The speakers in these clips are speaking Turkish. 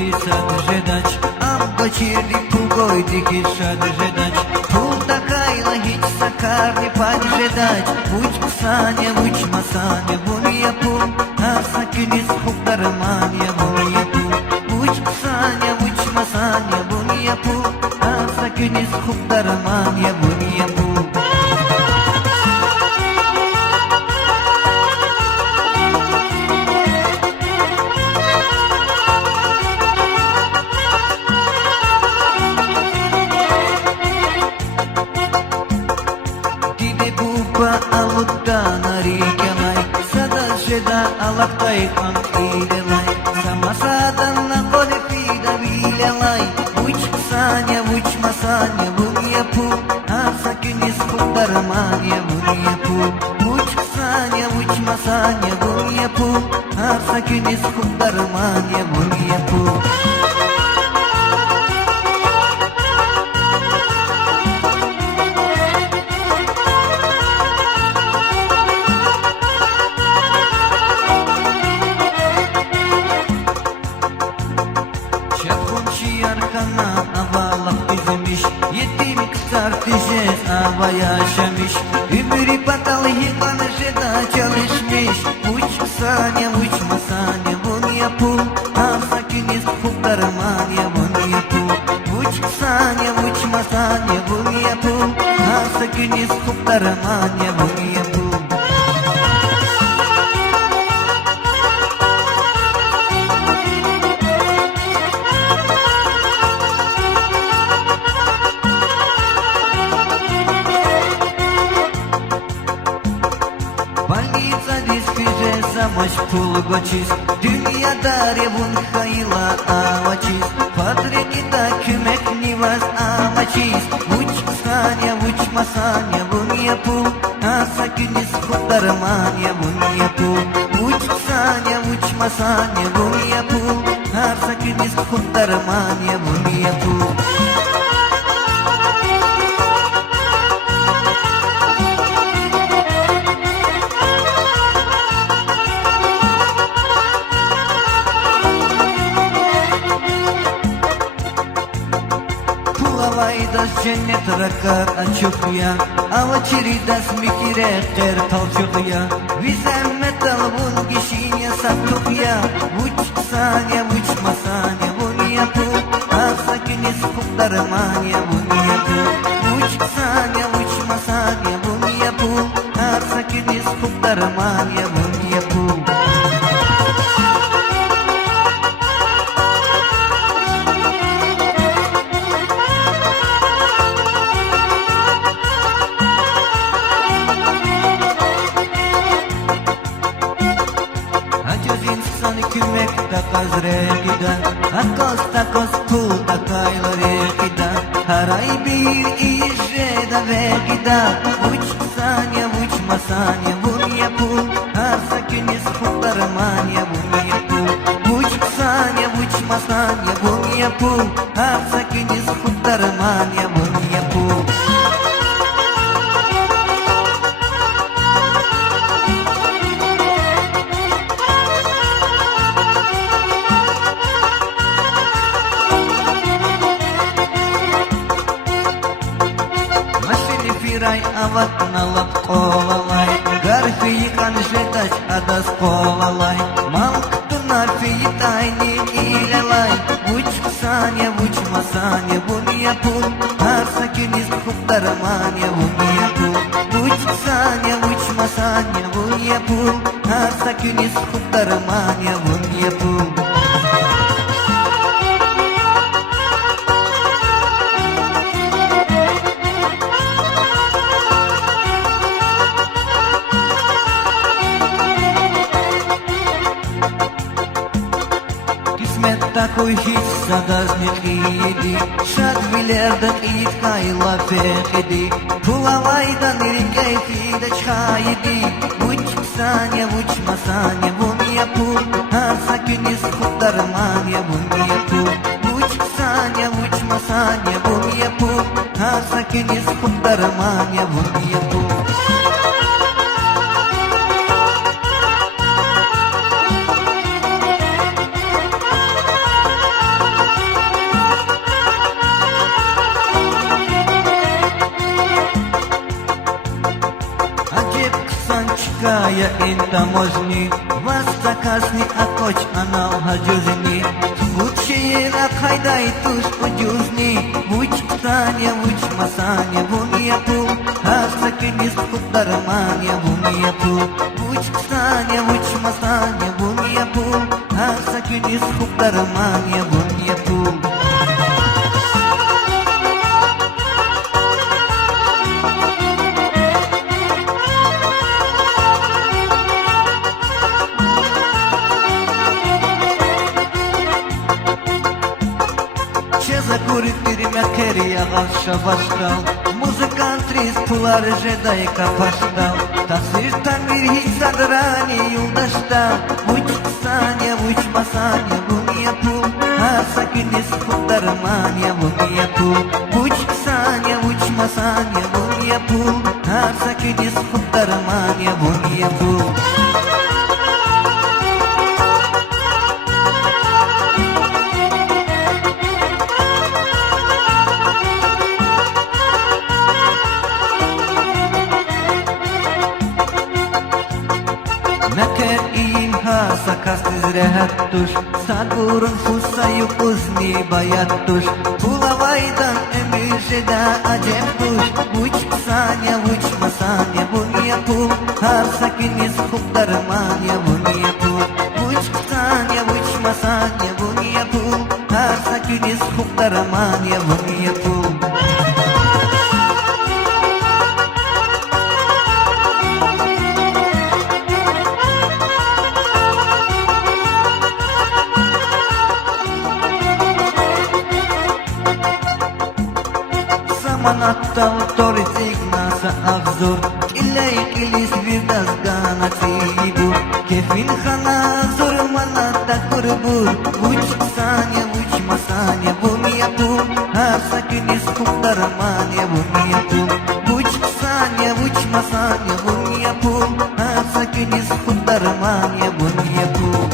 і сад жедач, амко чирді пугой дикий шад жедач. Пул такай лагич сакарни пад жедач, уч ксаня, уч масаня, буния пул, а сакинис хуктармания буния пул. Уч ксаня, уч масаня, буния пул, а сакинис хуктармания буния пул. Алактай хан иделай, сама садан на коле фида вилялай. Уч ксаня, уч масаня, буния пул, а сакинис хуктармания буния пул. Уч ксаня, уч масаня, буния пул, а сакинис хуктармания буния пул. Yaşamış, ömrü patal yıkanı jeda çalışmış. Uç kısanya, uç masanya, bunu yapul, asakiniz huktaramanya, bunu yapul. Uç kısanya, uç masanya, bunu yapul, asakiniz huktaramanya, bunu yapul. Замач пул гочис, dünyada revun hayla avachis, Padrenida kümek nivaz avachis. Uç kısanya, uç masanya, bunu yapul, asakiniz huktaramanya, bunu yapul. Uç kısanya, uç masanya, bunu yapul, asakiniz huktaramanya, bunu yapul. Cennet cennet rakar açık ya, ama çiridas mikire ter talçık ya. Vizem metal bun kişiye sattık ya. Uç sanya, uç masanya, bunu yapul, asakiniz huktaramanya, bunu yapul. Uç sanya, uç masanya, bunu yapul, asakiniz huktaramanya, bunu yapul. Kümek takaz regida, akos takos pul takayla regida. Haray bir iyice da vegida. Uç sanya, uç masanya, bunu yapul, asakiniz huktaramanya, bunu yapul. Uç sanya, uç masanya, bunu yapul, asakiniz huktaramanya, bunu yapul. Ай ават налат колалай, гарфи кан жедач адас колалай. Малктун арфи тайни илалай. Уч ксаня, уч масаня, bunu yapul, asakiniz huktaramanya, bunu yapul. Uç ksanya, uç masanya, bunu yapul, asakiniz huktaramanya, bunu yapul. Такой хит задазник иди, шад вилерден ит кайла фехиди. Пулавайдан ирикай фидач хайди. Уч ксаня, уч масаня, bunu yapul, asakiniz huktaramanya, bunu yapul. Uç ksanya, uç masanya, bunu yapul, asakiniz huktaramanya, bunu yapul. я интамозни, вас заказни, а коч анал хаджузни. Лучшие хайдай туш уджузни, вуч саня, вуч масаня, буния пул, хасакинис худармания, буния пул. Вуч саня, вуч масаня, буния пул, хасакинис худармания, буния пул. Закуритирме керия ғалша баштал, музыкант рис пулар жедай капаштал, тасир тамир хисадрани юлдаштал, вуч саня, вуч масаня, буния пул, хасакинис худармания, буния пул, вуч саня, вуч масаня, буния пул, хасакинис худармания, буния пул. Nakar in ha sakastis rehattush, sagurun fusayuk uzni bayattush, pulavaydan emir jeda acemtush, vuch sanya, vuch masanya, bunia pul, har sakinis khubdarmanya, bunia pul, vuch sanya, vuch masanya, bunia pul, har sakinis khubdarmanya, bunia pul. Manattal toricigna agzor, illai kilis virdas gana tibur, kefin khana zor manata kurbur, vuch sanya, vuch masanya, bunia pul, hasakinis khubdarmania, bunia pul, vuch sanya, vuch masanya, bunia pul, hasakinis khubdarmania, bunia pul.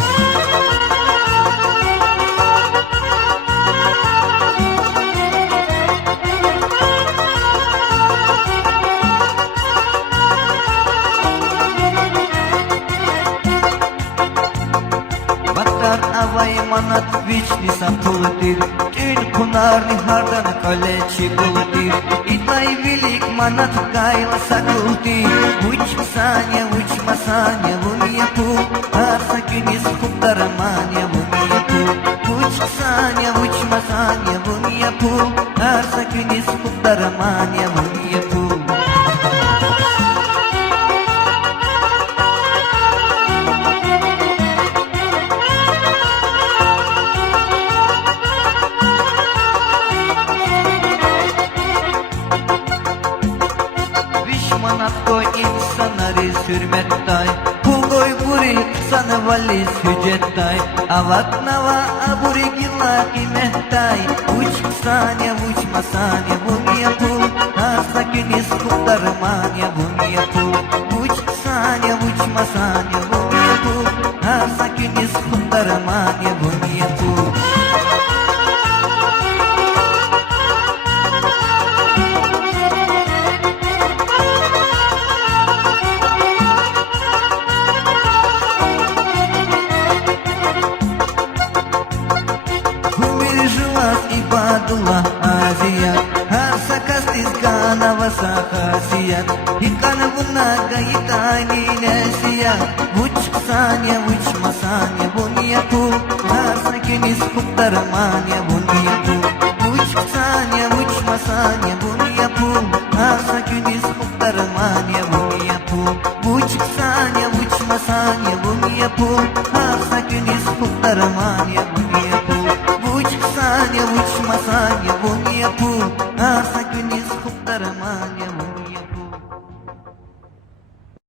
Avay manat vichni sapultir, tün kunarni hardan kaleci bultir, itay vilik manat kayla sakultir, vuch sanya, vuch masanya, bunia pul, hasakinis khubdarmanya, bunia pul, vuch sanya, vuch masanya, bunia pul, hasakinis khubdarmanya, bunia pul. Manatko insanları sürmettay, pulgoy buri sana valis hücettay, avat nava aburi gilla kimettay, uç sanya uç masanya bunia pul, hasakinis khubdarmanya bunia pul, uç sanya uç masanya bunia pul, hasakinis khubdarmanya bunia pul. Ibadullah aziyat, hasakastis gana vasakasiyat, hikana bunaga yitani nesiyat, vuch sanya, vuch masanya, bunia pul, hasakinis khubdarmanya, bunia pul, vuch sanya, vuch masanya, bunia pul, hasakinis khubdarmanya, bunia pul, vuch sanya, vuch masanya, bunia pul, hasakinis khubdarmanya.